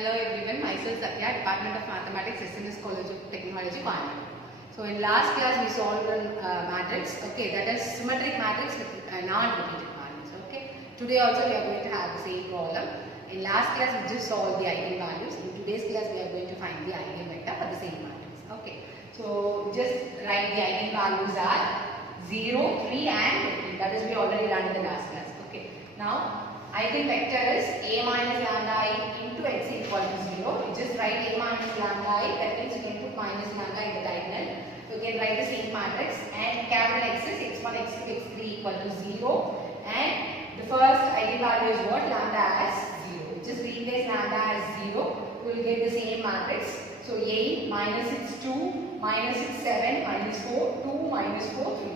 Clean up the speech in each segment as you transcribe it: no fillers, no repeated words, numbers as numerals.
Hello everyone, myself Satya, Department of Mathematics, SNS College of Technology, Coimbatore. So in last class we solved a matrix, okay, that is symmetric matrix with non-repeated values, okay. Today also we are going to have the same problem. In last class we just solved the eigenvalues. In today's class we are going to find the eigenvector for the same matrix, okay. So just write the eigenvalues are 0, 3 and 15. That is we already done in the last class, okay. Now eigenvector is a minus lambda I into x equal to 0. You just write a minus lambda I, that means you can put minus lambda in the diagonal. You can write the same matrix and capital X is x1, x2, x3 equal to 0. And the first eigenvalue is what? Lambda as 0. You just replace lambda as 0. You will get the same matrix. So 8 minus 6 2 minus 6 7 minus 4 2 minus 4 3.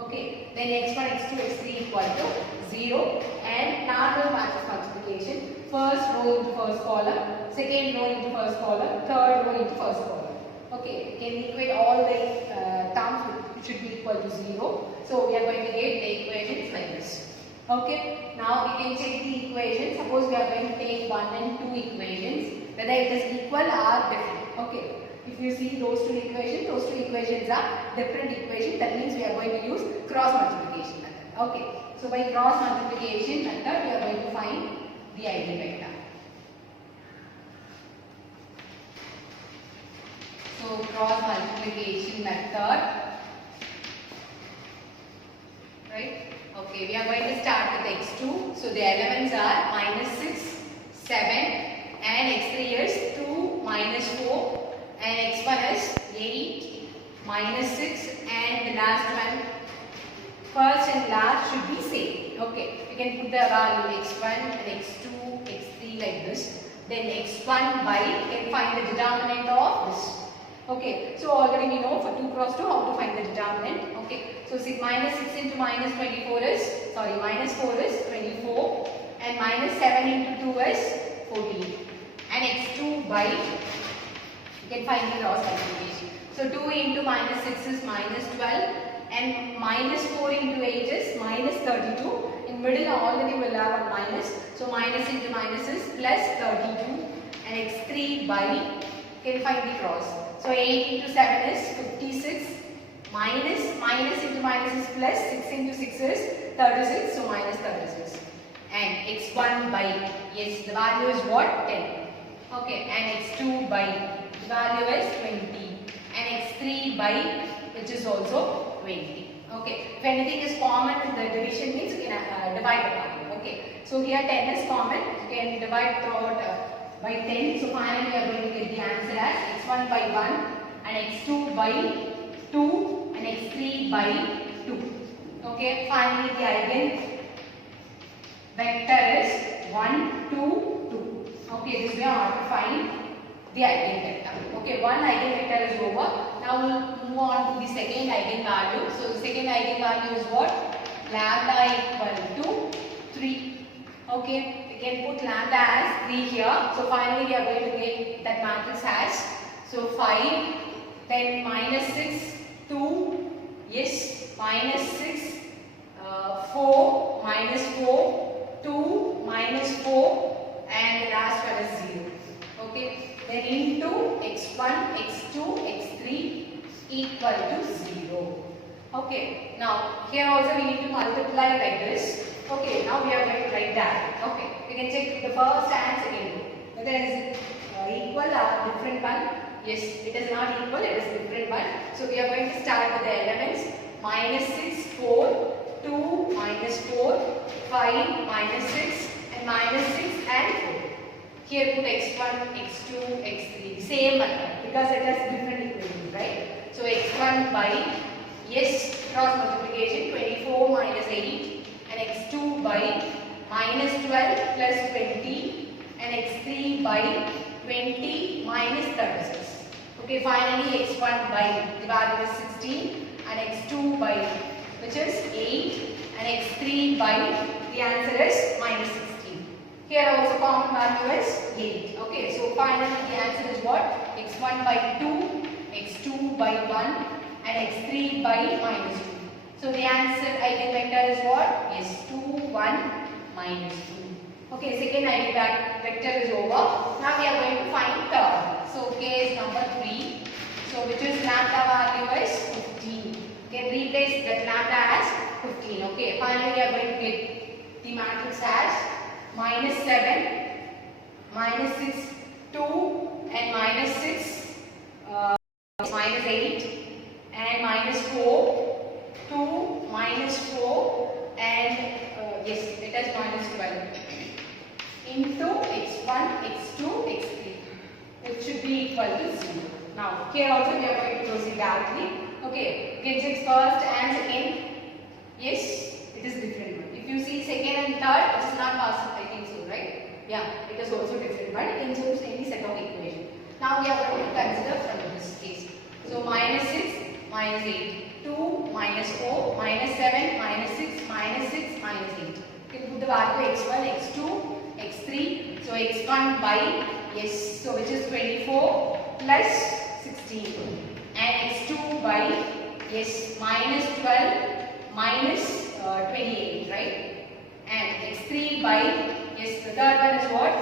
Okay, then x1, x2, x3 equal to 0 and normal matrix multiplication. First row into first column, second row into first column, third row into first column. Okay, you can equate all the terms which should be equal to 0. So we are going to get the equations like this. Okay, now we can check the equation. Suppose we are going to take 1 and 2 equations, whether it is equal or different. Okay. If you see those two equations are different equations. That means we are going to use cross multiplication method. Okay. So by cross multiplication method, we are going to find the eigenvector. So cross multiplication method, right? Okay. We are going to start with x2. So the elements are minus 6, 7, and x3 is 2, minus 4. And x1 is 8 minus 6 and the last one, first and last should be same. Okay, you can put the value x1 and x2, x3 like this. Then x1 by, you can find the determinant of this. Okay, so already we know for 2 cross 2 how to find the determinant. Okay, so minus 6 into minus 24 is, minus 4 is 24 and minus 7 into 2 is 14 and x2 by, you can find the cross multiplication. So 2 into minus 6 is minus 12 and minus 4 into 8 is minus 32. In middle already we will have a minus. So minus into minus is plus 32 and x3 by, you can find the cross. So 8 into 7 is 56 minus into minus is plus 6 into 6 is 36. So minus 36 and x1 by, yes, the value is what? 10. Okay, and x2 by, the value is 20 and x3 by, which is also 20. Okay, if anything is common, the division means you can divide the value. Okay, so here 10 is common, you can divide throughout by 10. So finally we are going to get the answer as x1 by 1 and x2 by 2 and x3 by 2. Okay, finally the eigen vector is 1, 2, 2. Okay, this way I have to find the eigenvector. Okay, one eigenvector is over. Now we will move on to the second eigenvalue. So the second eigenvalue is what? Lambda equal to 3. Okay, we can put lambda as 3 here. So finally we are going to get that matrix as, so 5, then minus 6, 2, yes, minus 6, 4, minus 4, 2, minus 4 and the last one is 0. Okay. Then into x1, x2, x3 equal to 0. Okay. Now here also we need to multiply like this. Okay. Now we are going to write that. Okay. We can check the first and second row. Whether it is equal or different one. Yes, it is not equal, it is different one. So we are going to start with the elements. Minus 6, 4, 2, minus 4, 5, minus 6 and minus 6 and 4. Here put x1, x2, x3, same method because it has different equations, right? So x1 by, yes, cross multiplication, 24 minus 8 and x2 by minus 12 plus 20 and x3 by 20 minus 36. Okay, finally x1 by, the value is 16 and x2 by, which is 8 and x3 by, the answer is minus 16. Here also common value is 8. Okay, so finally the answer is what? x1 by 2, x2 by 1 and x3 by minus 2. So the answer eigenvector is what? Yes, 2, 1, minus 2. Okay, second eigenvector is over. Now we are going replace that lambda as 15. Okay, finally we are going to get the matrix as minus 7, minus 6, 2 and minus 6, minus 8 and minus 4, 2, minus 4 and yes, it is minus 12 into x1, x2, x3. It should be equal to 0. Now, here also we are going to proceed directly. Okay, you can check first and second. Yes, it is different one. If you see second and third, it is not possible, I think so, right? Yeah, it is also different, but it can choose any set of equation. Now we are going to consider from this case. So minus 6, minus 8, 2, minus 4, minus 7, minus 6, minus 6, minus 8. You can put the value x1, x2, x3. So x1 by, yes, so which is 24 plus 16. And x2 by, yes, minus 12 minus 28, right? And x3 by, yes, the third one is what?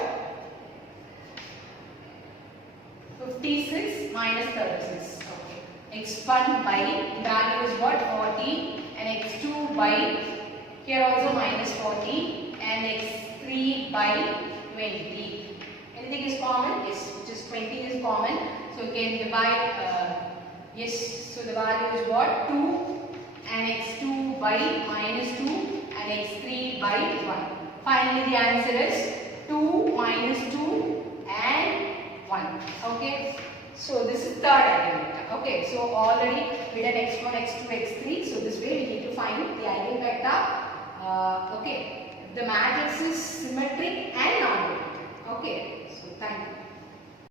56 minus 36. Okay. x1 by, the value is what? 40. And x2 by, here also minus 40. And x3 by 20. Anything is common? Yes, which is 20 is common. So you can divide, yes, so the value is what? 2 and x2 by minus 2 and x3 by 1. Finally the answer is 2 minus 2 and 1. Okay, so this is third eigenvector. Okay, so already we done x1, x2, x3. So this way we need to find the eigenvector. Okay, the matrix is symmetric and non-symmetric. Okay, so thank you.